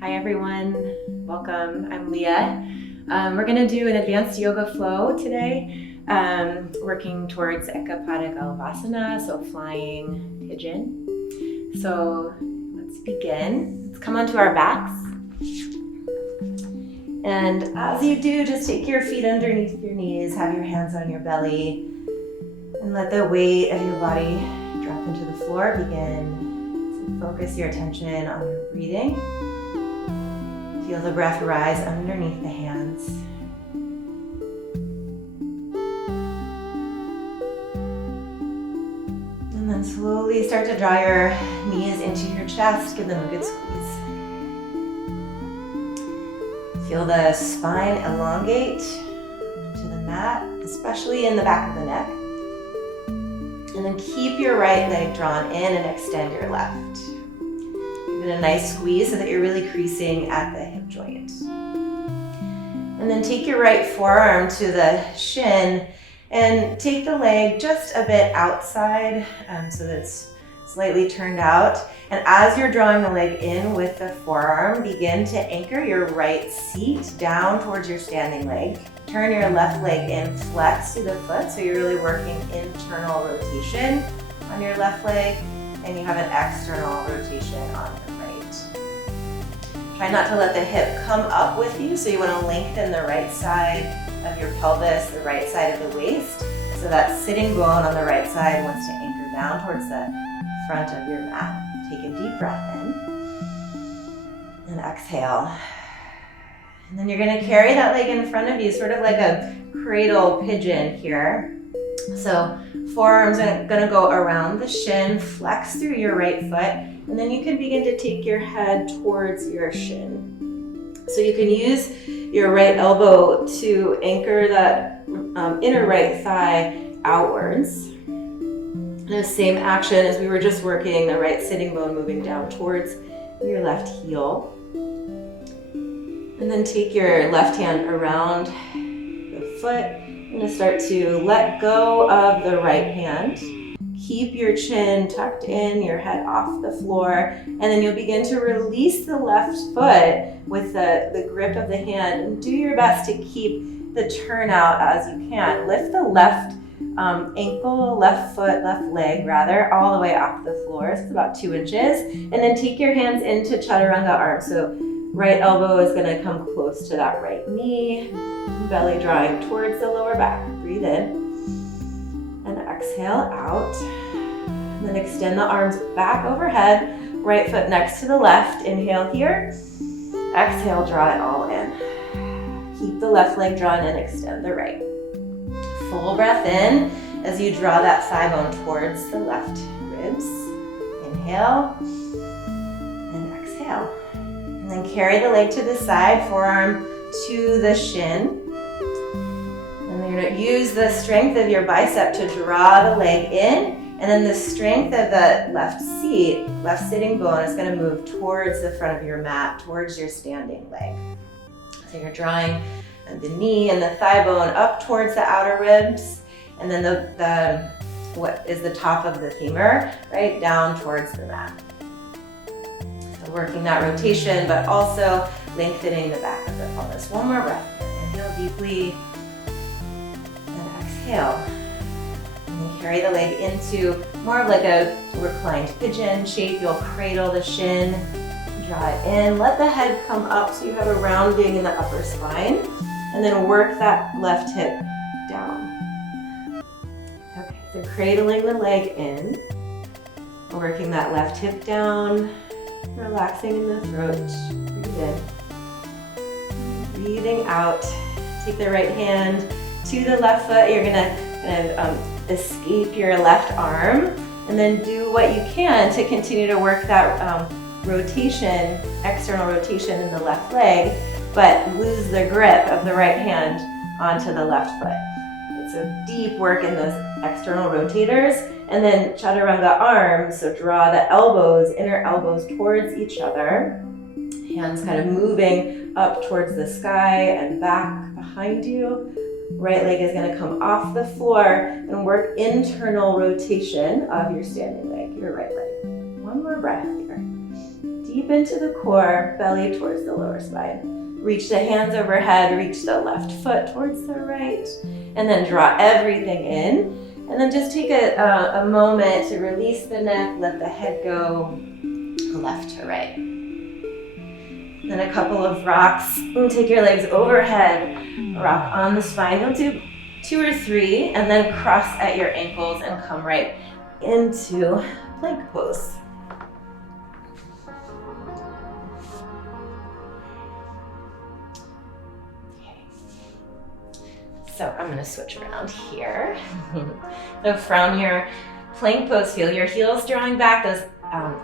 Hi everyone, welcome. I'm Leah. We're going to do an advanced yoga flow today, working towards Ekapada Galavasana, so flying pigeon. So let's begin. Let's come onto our backs. And as you do, just take your feet underneath your knees, have your hands on your belly, and let the weight of your body drop into the floor. Begin to focus your attention on your breathing. Feel the breath rise underneath the hands. And then slowly start to draw your knees into your chest. Give them a good squeeze. Feel the spine elongate into the mat, especially in the back of the neck. And then keep your right leg drawn in and extend your left. Give it a nice squeeze so that you're really creasing at the hip joint. And then take your right forearm to the shin and take the leg just a bit outside so that it's slightly turned out. And as you're drawing the leg in with the forearm, begin to anchor your right seat down towards your standing leg. Turn your left leg in, flex to the foot, so you're really working internal rotation on your left leg, and you have an external rotation on the right. Try not to let the hip come up with you, so you want to lengthen the right side of your pelvis, the right side of the waist, so that sitting bone on the right side wants to anchor down towards the front of your mat. Take a deep breath in and exhale. And then you're going to carry that leg in front of you, sort of like a cradle pigeon here. So forearms are going to go around the shin, flex through your right foot, and then you can begin to take your head towards your shin. So you can use your right elbow to anchor that inner right thigh outwards. The same action as we were just working, the right sitting bone moving down towards your left heel. And then take your left hand around the foot. You're going to start to let go of the right hand. Keep your chin tucked in, your head off the floor, and then you'll begin to release the left foot with the grip of the hand. And do your best to keep the turnout as you can. Lift the left ankle, left foot, left leg rather, all the way off the floor. So it's about 2 inches. And then take your hands into chaturanga arm. So right elbow is going to come close to that right knee, belly drawing towards the lower back. Breathe in and exhale out. And then extend the arms back overhead, right foot next to the left. Inhale here, exhale, draw it all in. Keep the left leg drawn in, extend the right. Full breath in as you draw that thigh bone towards the left ribs. Inhale and exhale. And then carry the leg to the side, forearm to the shin. And then you're going to use the strength of your bicep to draw the leg in, and then the strength of the left seat, left sitting bone is going to move towards the front of your mat, towards your standing leg. So you're drawing the knee and the thigh bone up towards the outer ribs, and then the what is the top of the femur, right, down towards the mat. Working that rotation, but also lengthening the back of the pelvis. One more breath here. Inhale deeply and exhale. And then carry the leg into more of like a reclined pigeon shape. You'll cradle the shin, draw it in, let the head come up so you have a rounding in the upper spine, and then work that left hip down. Okay, so cradling the leg in, working that left hip down, relaxing in the throat. Breathe in. Breathing out. Take the right hand to the left foot. You're gonna escape your left arm, and then do what you can to continue to work that rotation, external rotation in the left leg, but lose the grip of the right hand onto the left foot. So deep work in those external rotators. And then chaturanga arms, so draw the elbows, inner elbows towards each other. Hands kind of moving up towards the sky and back behind you. Right leg is going to come off the floor and work internal rotation of your standing leg, your right leg. One more breath here. deep into the core, belly towards the lower spine. Reach the hands overhead, reach the left foot towards the right, and then draw everything in. And then just take a moment to release the neck, let the head go left to right. Then a couple of rocks. Take your legs overhead, rock on the spine. You'll do 2 or 3, and then cross at your ankles and come right into plank pose. So I'm going to switch around here. So from your plank pose, feel your heels drawing back, those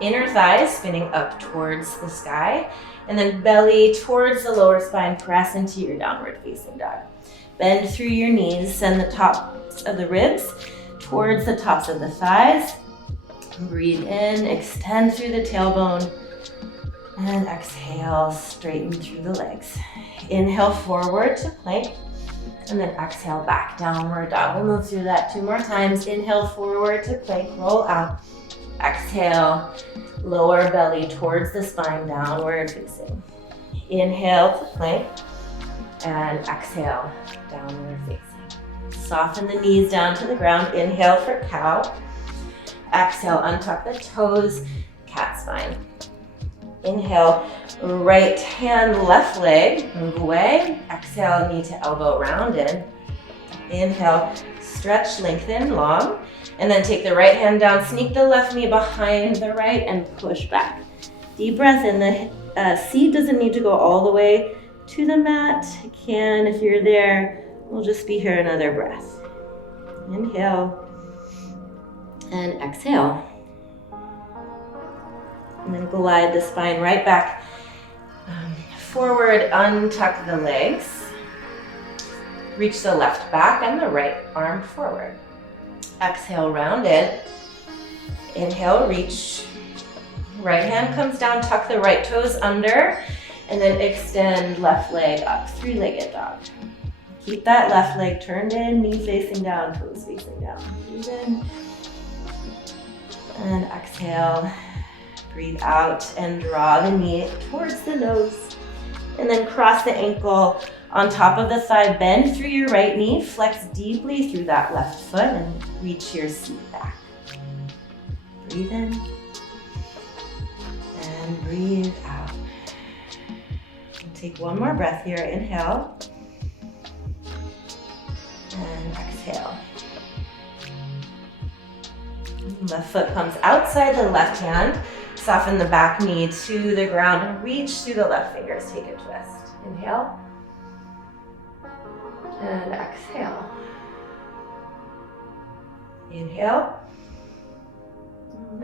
inner thighs spinning up towards the sky, and then belly towards the lower spine, press into your downward facing dog. Bend through your knees, send the tops of the ribs towards the tops of the thighs. Breathe in, extend through the tailbone, and exhale, straighten through the legs. Inhale forward to plank. And then exhale back, downward dog. We'll move through that 2 more times. Inhale forward to plank, roll out. Exhale, lower belly towards the spine, downward facing. Inhale to plank, and exhale, downward facing. Soften the knees down to the ground. Inhale for cow. Exhale, untuck the toes, cat spine. Inhale, right hand, left leg, move away. Exhale, knee to elbow, round in. Inhale, stretch, lengthen, long. And then take the right hand down, sneak the left knee behind the right and push back. Deep breath in. The seat doesn't need to go all the way to the mat. It can, if you're there, we'll just be here another breath. Inhale and exhale. And then glide the spine right back forward, untuck the legs. Reach the left back and the right arm forward. Exhale, round in. Inhale, reach. Right hand comes down, tuck the right toes under, and then extend left leg up, 3-legged dog. Keep that left leg turned in, knee facing down, toes facing down. Breathe in. And exhale. Breathe out and draw the knee towards the nose. And then cross the ankle on top of the thigh. Bend through your right knee. Flex deeply through that left foot and reach your seat back. Breathe in. And breathe out. And take one more breath here. Inhale. And exhale. Left foot comes outside the left hand. Soften the back knee to the ground and reach through the left fingers. Take a twist. Inhale. And exhale. Inhale.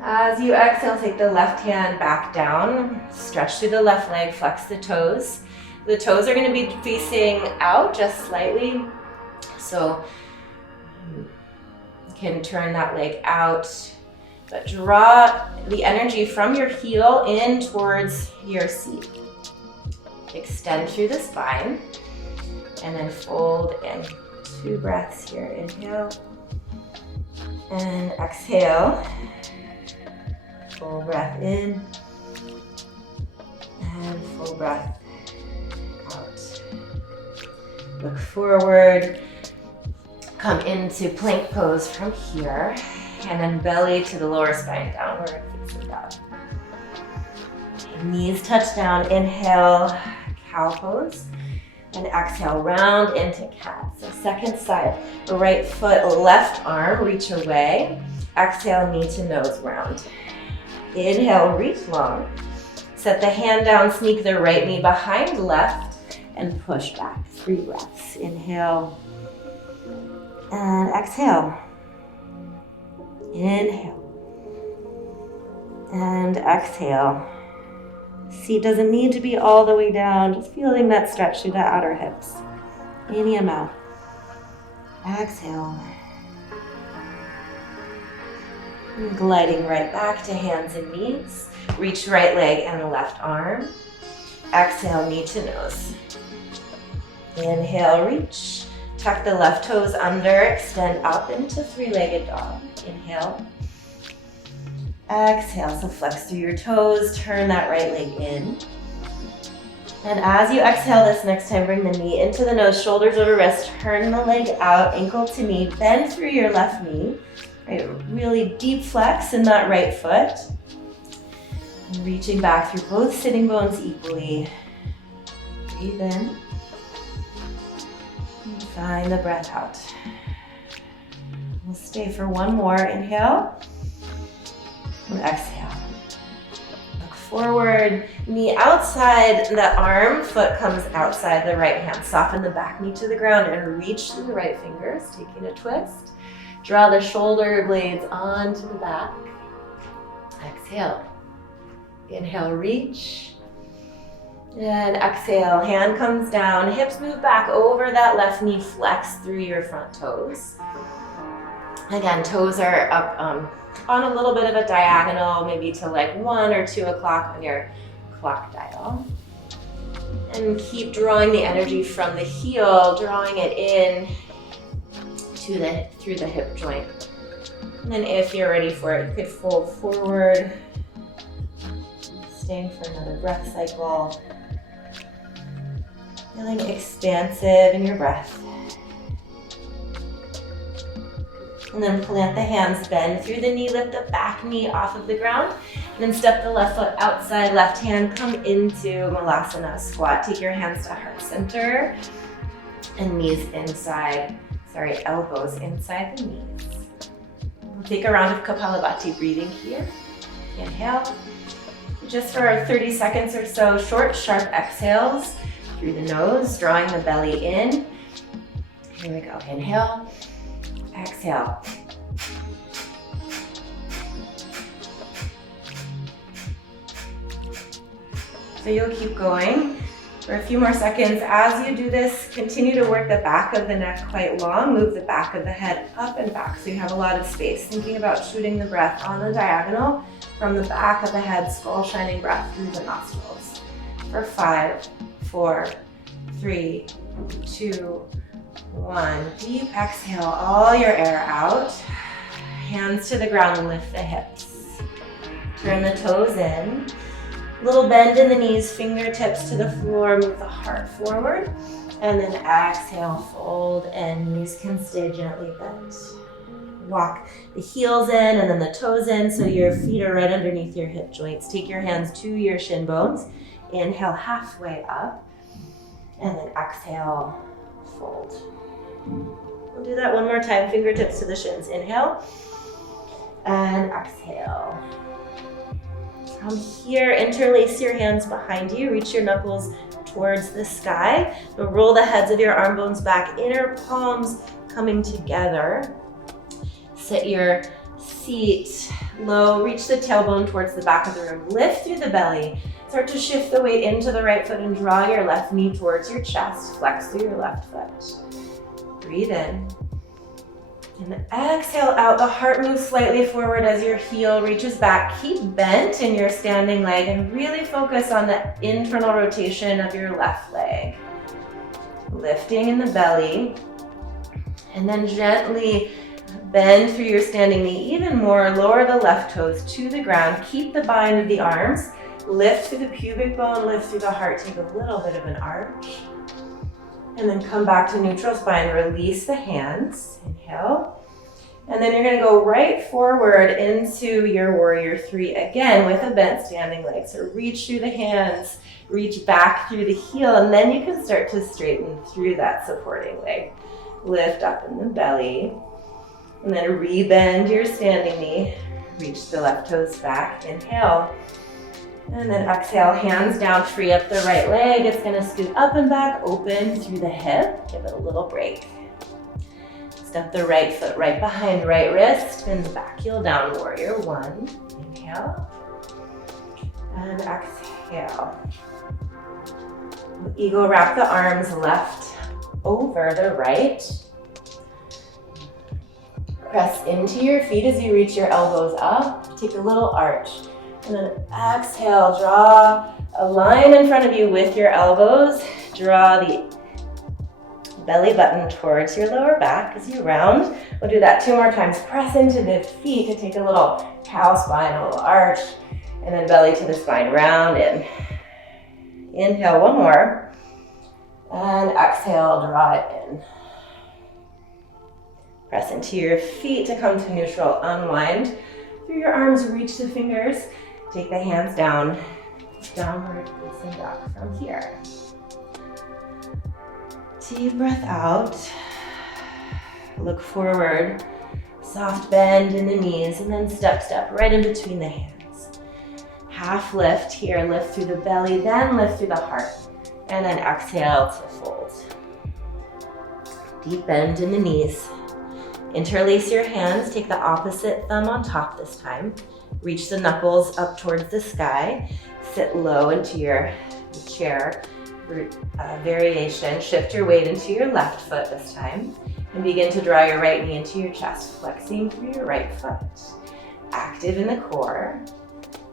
As you exhale, take the left hand back down. Stretch through the left leg, flex the toes. The toes are going to be facing out just slightly. So you can turn that leg out. But draw the energy from your heel in towards your seat. Extend through the spine and then fold in. 2 breaths here. Inhale and exhale. Full breath in and full breath out. Look forward. Come into plank pose from here. And then belly to the lower spine, downward facing dog. Knees touch down. Inhale, cow pose. And exhale, round into cat. So second side, right foot, left arm, reach away. Exhale, knee to nose, round. Inhale, reach long. Set the hand down, sneak the right knee behind left, and push back. 3 breaths. Inhale, and exhale. Inhale and exhale. Seat doesn't need to be all the way down, just feeling that stretch through the outer hips. Any amount. Exhale. And gliding right back to hands and knees. Reach right leg and left arm. Exhale, knee to nose. Inhale, reach. Tuck the left toes under, extend up into 3-legged dog. Inhale. Exhale, so flex through your toes, turn that right leg in. And as you exhale this next time, bring the knee into the nose, shoulders over wrist, turn the leg out, ankle to knee, bend through your left knee. Right, really deep flex in that right foot. And reaching back through both sitting bones equally. Breathe in. And find the breath out. We'll stay for one more. Inhale. And exhale. Look forward, knee outside the arm, foot comes outside the right hand. Soften the back knee to the ground and reach through the right fingers, taking a twist. Draw the shoulder blades onto the back. Exhale. Inhale, reach. And exhale, hand comes down, hips move back over that left knee, flex through your front toes. Again, toes are up on a little bit of a diagonal, maybe to like 1 or 2 o'clock on your clock dial. And keep drawing the energy from the heel, drawing it in through the hip joint. And then if you're ready for it, you could fold forward, staying for another breath cycle. Feeling expansive in your breath. And then plant the hands, bend through the knee, lift the back knee off of the ground, and then step the left foot outside, left hand, come into Malasana squat. Take your hands to heart center and knees inside, elbows inside the knees. We'll take a round of Kapalabhati breathing here. Inhale. Just for 30 seconds or so, short, sharp exhales through the nose, drawing the belly in. Here we go. Inhale. Exhale. So you'll keep going for a few more seconds. As you do this, continue to work the back of the neck quite long. Move the back of the head up and back so you have a lot of space. Thinking about shooting the breath on the diagonal from the back of the head, skull shining breath through the nostrils. For 5, 4, 3, 2, 1. Deep exhale, all your air out. Hands to the ground, lift the hips. Turn the toes in. Little bend in the knees, fingertips to the floor, move the heart forward. And then exhale, fold, and knees can stay gently bent. Walk the heels in and then the toes in so your feet are right underneath your hip joints. Take your hands to your shin bones. Inhale, halfway up. And then exhale, fold. We'll do that one more time, fingertips to the shins. Inhale and exhale. From here, interlace your hands behind you, reach your knuckles towards the sky. Roll the heads of your arm bones back, inner palms coming together. Sit your seat low, reach the tailbone towards the back of the room, lift through the belly. Start to shift the weight into the right foot and draw your left knee towards your chest, flex through your left foot. Breathe in. And exhale out, the heart moves slightly forward as your heel reaches back. Keep bent in your standing leg and really focus on the internal rotation of your left leg. Lifting in the belly. And then gently bend through your standing knee even more. Lower the left toes to the ground. Keep the bind of the arms. Lift through the pubic bone, lift through the heart. Take a little bit of an arch. And then come back to neutral spine. Release the hands. Inhale. And then you're going to go right forward into your warrior 3 again with a bent standing leg. So reach through the hands, reach back through the heel, and then you can start to straighten through that supporting leg. Lift up in the belly. And then rebend your standing knee. Reach the left toes back. Inhale. And then exhale, hands down, free up the right leg. It's gonna scoot up and back, open through the hip. Give it a little break. Step the right foot right behind right wrist. Bend the back heel down, warrior 1. Inhale. And exhale. Eagle wrap the arms left over the right. Press into your feet as you reach your elbows up. Take a little arch. And then exhale, draw a line in front of you with your elbows. Draw the belly button towards your lower back as you round. We'll do that 2 more times. Press into the feet to take a little Inhale, spine will arch, and then belly to the spine, round in. Inhale, one more. And exhale, draw it in. Press into your feet to come to neutral, unwind. Through your arms, reach the fingers. Take the hands down, downward facing dog from here. Deep breath out. Look forward. Soft bend in the knees, and then step right in between the hands. Half lift here, lift through the belly, then lift through the heart. And then exhale to fold. Deep bend in the knees. Interlace your hands, take the opposite thumb on top this time. Reach the knuckles up towards the sky. Sit low into your chair variation. Shift your weight into your left foot this time. And begin to draw your right knee into your chest, flexing through your right foot. Active in the core.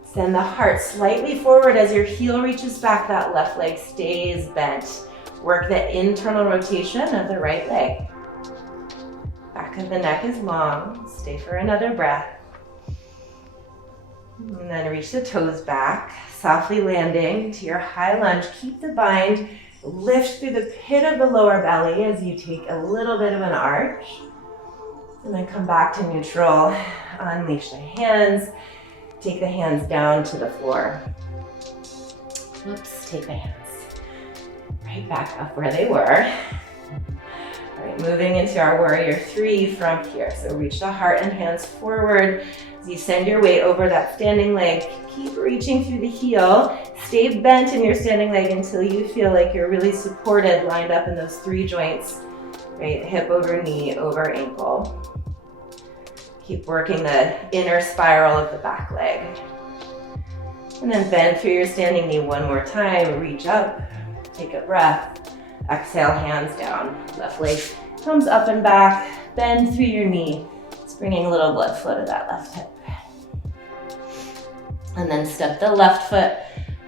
Send the heart slightly forward as your heel reaches back, that left leg stays bent. Work the internal rotation of the right leg. Back of the neck is long. Stay for another breath. And then reach the toes back, softly landing to your high lunge. Keep the bind. Lift through the pit of the lower belly as you take a little bit of an arch. And then come back to neutral. Unleash the hands. Take the hands down to the floor. Whoops, take the hands right back up where they were. All right, moving into our warrior three from here. So reach the heart and hands forward. As you send your weight over that standing leg, keep reaching through the heel. Stay bent in your standing leg until you feel like you're really supported, lined up in those three joints, right? Hip over knee, over ankle. Keep working the inner spiral of the back leg. And then bend through your standing knee one more time. Reach up, take a breath. Exhale, hands down. Left leg comes up and back. Bend through your knee. It's bringing a little blood flow to that left hip. And then step the left foot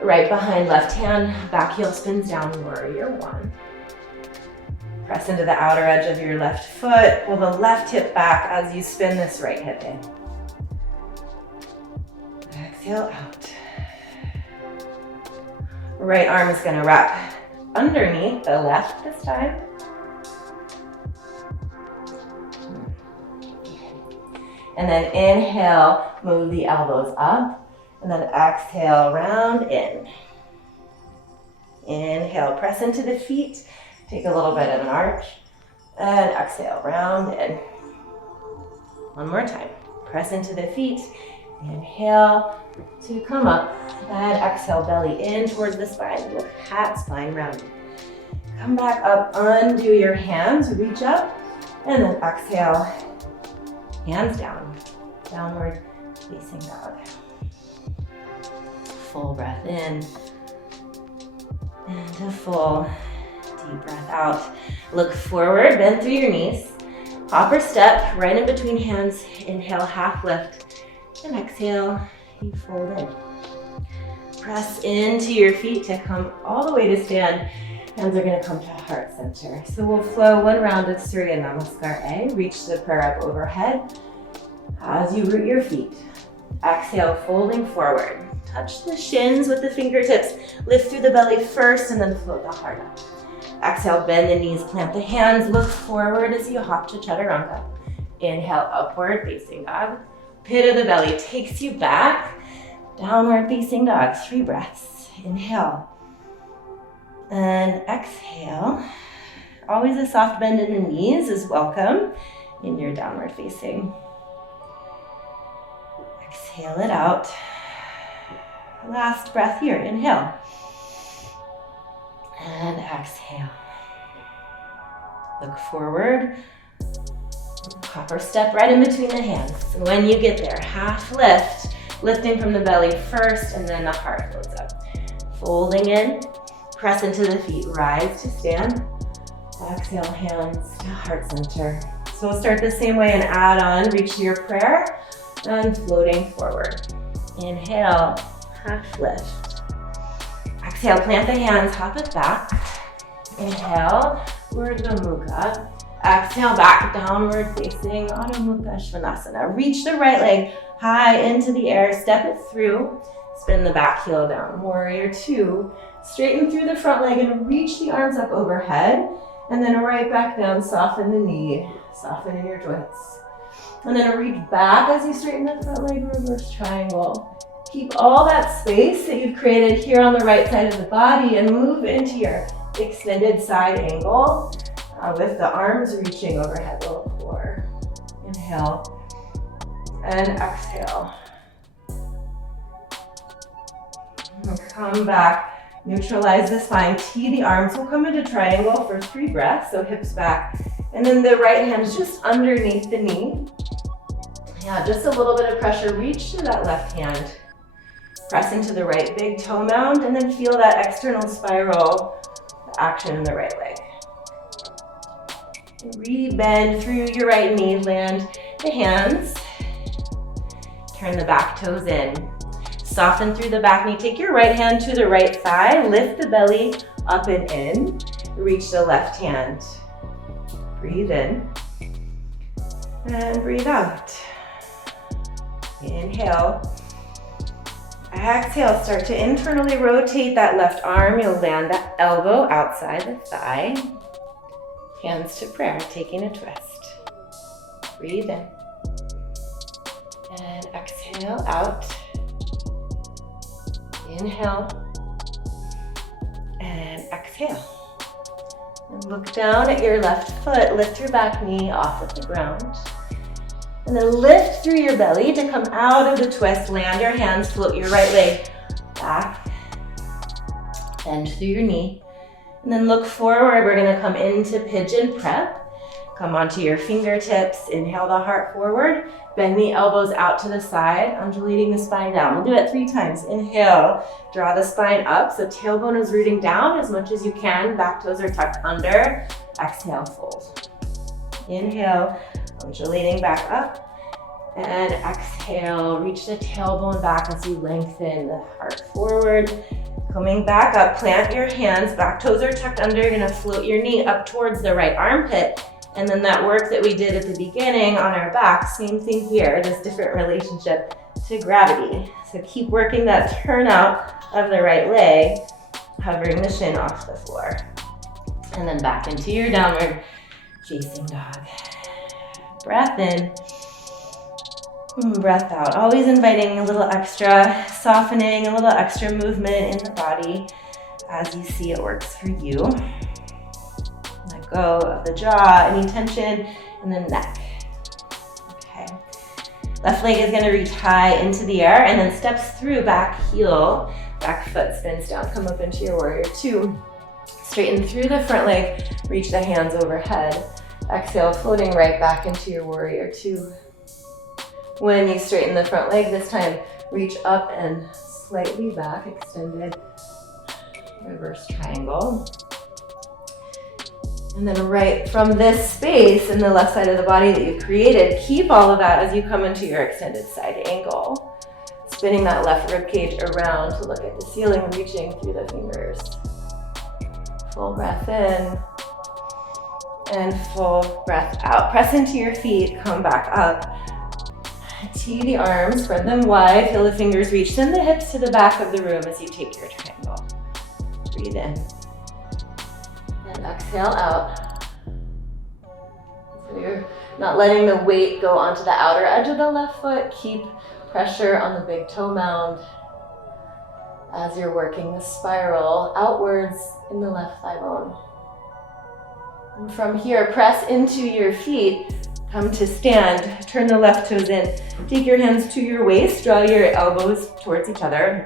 right behind left hand. Back heel spins down, warrior one. Press into the outer edge of your left foot. Pull the left hip back as you spin this right hip in. Exhale out. Right arm is going to wrap underneath the left this time. And then inhale, move the elbows up. And then exhale, round in. Inhale, press into the feet. Take a little bit of an arch. And exhale, round in. One more time. Press into the feet. Inhale to come up. And exhale, belly in towards the spine. Look, hat, spine rounded. Come back up, undo your hands, reach up. And then exhale, hands down. Downward facing dog. Full breath in. And a full deep breath out. Look forward, bend through your knees. Hop or step right in between hands. Inhale, half lift. And exhale, you fold in. Press into your feet to come all the way to stand. Hands are going to come to heart center. So we'll flow one round of Surya Namaskar A. Reach the prayer up overhead as you root your feet. Exhale, folding forward. Touch the shins with the fingertips. Lift through the belly first and then float the heart up. Exhale, bend the knees, plant the hands, look forward as you hop to Chaturanga. Inhale, upward facing dog. Pit of the belly takes you back. Downward facing dog, 3 breaths. Inhale. And exhale. Always a soft bend in the knees is welcome in your downward facing. Exhale it out. Last breath here, inhale. And exhale. Look forward. Hop or step right in between the hands. And when you get there, half lift. Lifting from the belly first and then the heart goes up. Folding in. Press into the feet, rise to stand. Exhale, hands to heart center. So we'll start the same way and add on, reach to your prayer, and floating forward. Inhale, half lift. Exhale, plant the hands, hop it back. Inhale, Urdhva Mukha. Exhale, back, downward facing Adho Mukha Svanasana. Reach the right leg high into the air, step it through, spin the back heel down. Warrior two, straighten through the front leg and reach the arms up overhead, and then right back down, soften the knee, soften in your joints. And then reach back as you straighten the front leg, reverse triangle. Keep all that space that you've created here on the right side of the body and move into your extended side angle with the arms reaching overhead, low floor. Inhale and exhale. And come back, neutralize the spine, tee the arms. We'll come into triangle for 3 breaths, so hips back. And then the right hand is just underneath the knee. Yeah, just a little bit of pressure, reach to that left hand. Press into the right big toe mound and then feel that external spiral action in the right leg. Re-bend through your right knee, land the hands. Turn the back toes in. Soften through the back knee. Take your right hand to the right thigh. Lift the belly up and in. Reach the left hand. Breathe in. And breathe out. Inhale. Exhale, start to internally rotate that left arm. You'll land that elbow outside the thigh. Hands to prayer, taking a twist. Breathe in. And exhale out. Inhale. And exhale. And look down at your left foot. Lift your back knee off of the ground. And then lift through your belly to come out of the twist. Land your hands, float your right leg back. Bend through your knee. And then look forward. We're gonna come into pigeon prep. Come onto your fingertips. Inhale the heart forward. Bend the elbows out to the side, undulating the spine down. We'll do it 3 times. Inhale, draw the spine up. So tailbone is rooting down as much as you can. Back toes are tucked under. Exhale, fold. Inhale. Undulating back up, and exhale, reach the tailbone back as you lengthen the heart forward. Coming back up, plant your hands, back toes are tucked under. You're gonna float your knee up towards the right armpit, and then that work that we did at the beginning on our back, same thing here, just different relationship to gravity. So keep working that turnout of the right leg, hovering the shin off the floor. And then back into your downward facing dog. Breath in, breath out. Always inviting a little extra softening, a little extra movement in the body as you see it works for you. Let go of the jaw, any tension, and then neck. Okay. Left leg is gonna reach high into the air and then steps through back heel. Back foot spins down, come up into your warrior two. Straighten through the front leg, reach the hands overhead. Exhale, floating right back into your warrior two. When you straighten the front leg, this time reach up and slightly back, extended reverse triangle. And then right from this space in the left side of the body that you created, keep all of that as you come into your extended side angle. Spinning that left rib cage around to look at the ceiling, reaching through the fingers. Full breath in. And full breath out. Press into your feet, come back up. Tee the arms, spread them wide, feel the fingers reach. Send the hips to the back of the room as you take your triangle. Breathe in. And exhale out. So you're not letting the weight go onto the outer edge of the left foot. Keep pressure on the big toe mound as you're working the spiral outwards in the left thigh bone. And from here, press into your feet, come to stand, turn the left toes in, take your hands to your waist, draw your elbows towards each other,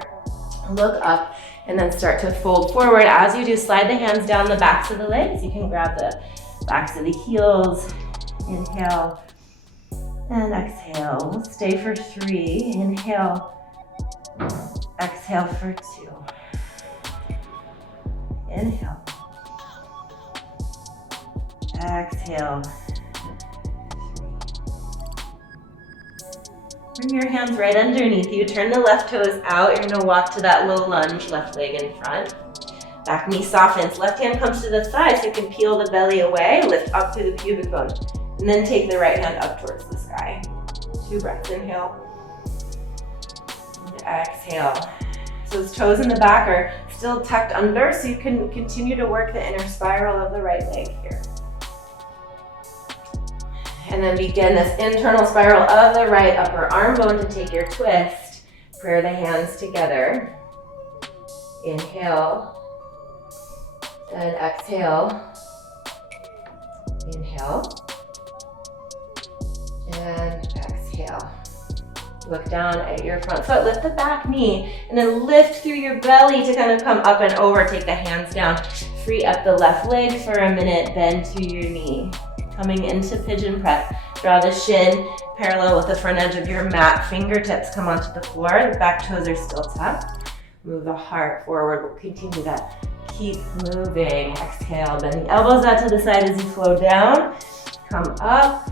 look up, and then start to fold forward. As you do, slide the hands down the backs of the legs. You can grab the backs of the heels. Inhale and exhale. We'll stay for 3. Inhale, exhale for 2. Inhale. Exhale. Bring your hands right underneath you. Turn the left toes out. You're gonna walk to that low lunge, left leg in front. Back knee softens. Left hand comes to the thigh so you can peel the belly away. Lift up through the pubic bone. And then take the right hand up towards the sky. 2 breaths. Inhale. exhale. So those toes in the back are still tucked under, so you can continue to work the inner spiral of the right leg here. And then begin this internal spiral of the right upper arm bone to take your twist. Prayer the hands together. Inhale. And exhale. Inhale. And exhale. Look down at your front foot, lift the back knee, and then lift through your belly to kind of come up and over. Take the hands down. Free up the left leg for a minute, bend through your knee. Coming into pigeon press. Draw the shin parallel with the front edge of your mat. Fingertips come onto the floor. The back toes are still tucked. Move the heart forward. We'll continue that. Keep moving. Exhale. Bend the elbows out to the side as you flow down. Come up.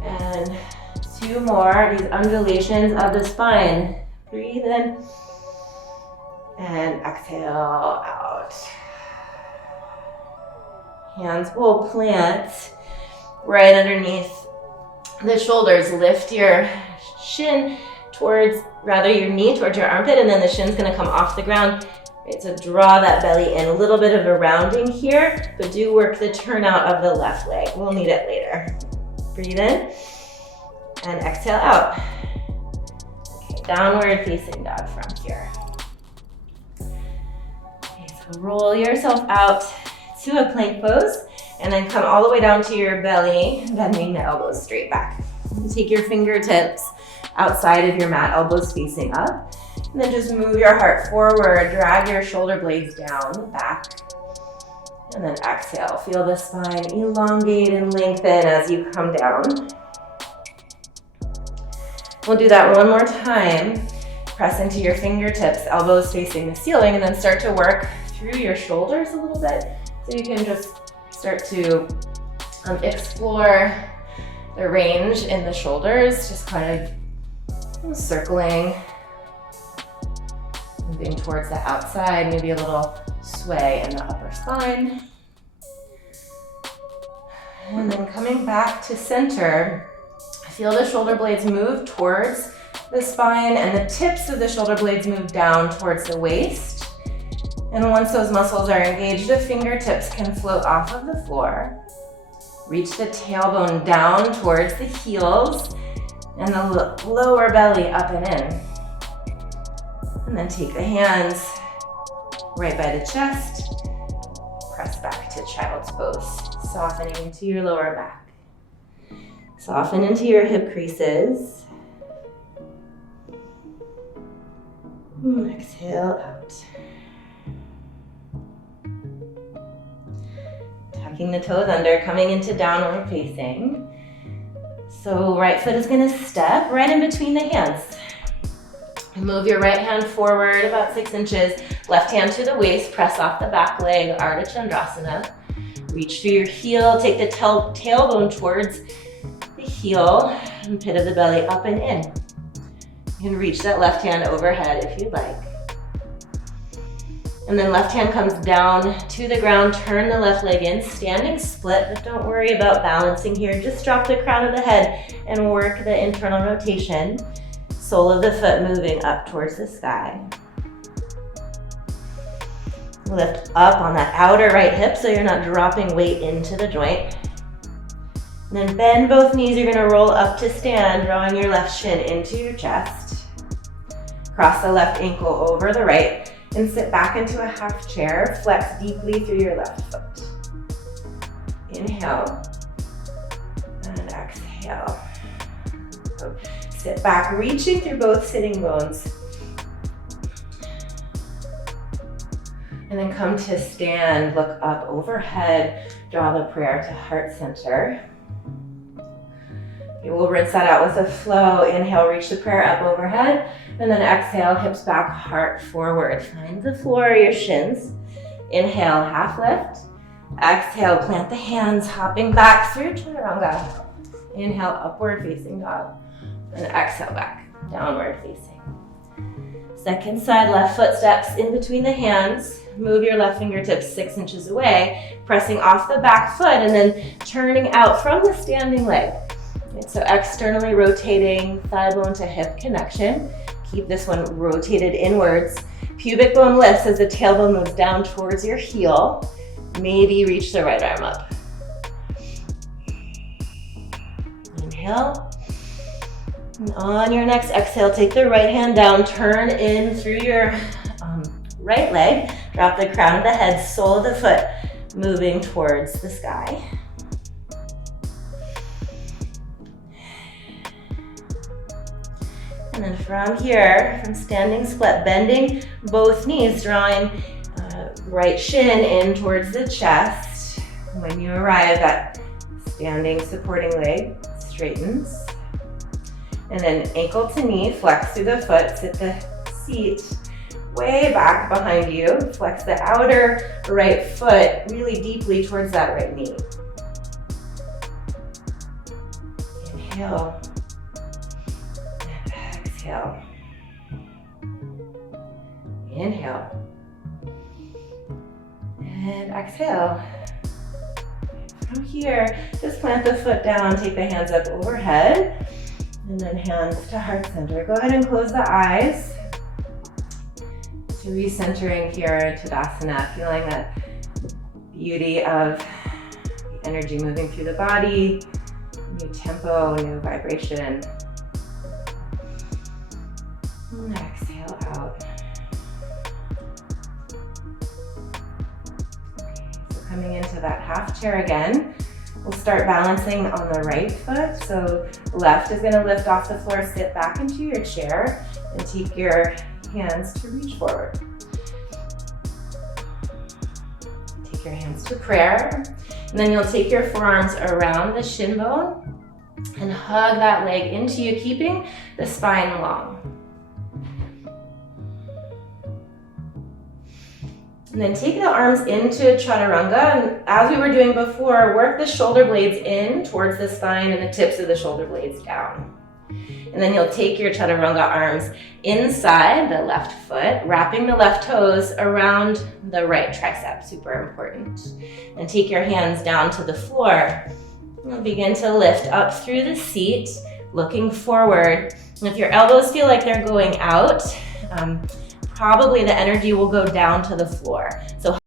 And 2 more. These undulations of the spine. Breathe in. And exhale out. Hands will plant right underneath the shoulders. Lift your shin towards, rather your knee towards your armpit, and then the shin's gonna come off the ground. Right, so draw that belly in. A little bit of a rounding here, but do work the turnout of the left leg. We'll need it later. Breathe in and exhale out. Okay, downward facing dog from here. Okay, so roll yourself out to a plank pose. And then come all the way down to your belly, bending the elbows straight back. You take your fingertips outside of your mat, elbows facing up. And then just move your heart forward, drag your shoulder blades down, back. And then exhale, feel the spine elongate and lengthen as you come down. We'll do that one more time. Press into your fingertips, elbows facing the ceiling, and then start to work through your shoulders a little bit. So you can just start to explore the range in the shoulders, just kind of circling, moving towards the outside, maybe a little sway in the upper spine. And then coming back to center, feel the shoulder blades move towards the spine and the tips of the shoulder blades move down towards the waist. And once those muscles are engaged, the fingertips can float off of the floor. Reach the tailbone down towards the heels and the lower belly up and in. And then take the hands right by the chest. Press back to child's pose, softening into your lower back. Soften into your hip creases. Exhale out. Tucking the toes under, coming into downward facing. So right foot is gonna step right in between the hands. Move your right hand forward about 6 inches, left hand to the waist, press off the back leg, Ardha Chandrasana. Reach through your heel, take the tailbone towards the heel, and pit of the belly up and in. You can reach that left hand overhead if you'd like. And then left hand comes down to the ground, turn the left leg in, standing split, but don't worry about balancing here. Just drop the crown of the head and work the internal rotation. Sole of the foot moving up towards the sky. Lift up on that outer right hip so you're not dropping weight into the joint. And then bend both knees. You're gonna roll up to stand, drawing your left shin into your chest. Cross the left ankle over the right and sit back into a half chair. Flex deeply through your left foot. Inhale and exhale. Sit back, reaching through both sitting bones. And then come to stand, look up overhead, draw the prayer to heart center. Okay, we'll rinse that out with a flow. Inhale, reach the prayer up overhead, and then exhale, hips back, heart forward. Find the floor, your shins. Inhale, half lift. Exhale, plant the hands, hopping back through chaturanga. Inhale, upward facing dog. And exhale back, downward facing. Second side, left foot steps in between the hands. Move your left fingertips 6 inches away, pressing off the back foot and then turning out from the standing leg. So externally rotating thigh bone to hip connection. Keep this one rotated inwards. Pubic bone lifts as the tailbone moves down towards your heel. Maybe reach the right arm up. Inhale. And on your next exhale, take the right hand down, turn in through your right leg, drop the crown of the head, sole of the foot, moving towards the sky. And then from here, from standing split, bending both knees, drawing right shin in towards the chest. When you arrive, that standing supporting leg straightens. And then ankle to knee, flex through the foot, sit the seat way back behind you. Flex the outer right foot really deeply towards that right knee. Inhale. And exhale. Inhale. And exhale. From here, just plant the foot down, take the hands up overhead, and then hands to heart center. Go ahead and close the eyes. So recentering here to Tadasana, feeling that beauty of the energy moving through the body, new tempo, new vibration. And exhale out. Coming into that half chair again. We'll start balancing on the right foot. So left is gonna lift off the floor, sit back into your chair, and take your hands to reach forward. Take your hands to prayer. And then you'll take your forearms around the shin bone and hug that leg into you, keeping the spine long. And then take the arms into chaturanga, and as we were doing before, work the shoulder blades in towards the spine and the tips of the shoulder blades down. And then you'll take your chaturanga arms inside the left foot, wrapping the left toes around the right tricep, super important. And take your hands down to the floor. You'll begin to lift up through the seat, looking forward. And if your elbows feel like they're going out, probably the energy will go down to the floor. So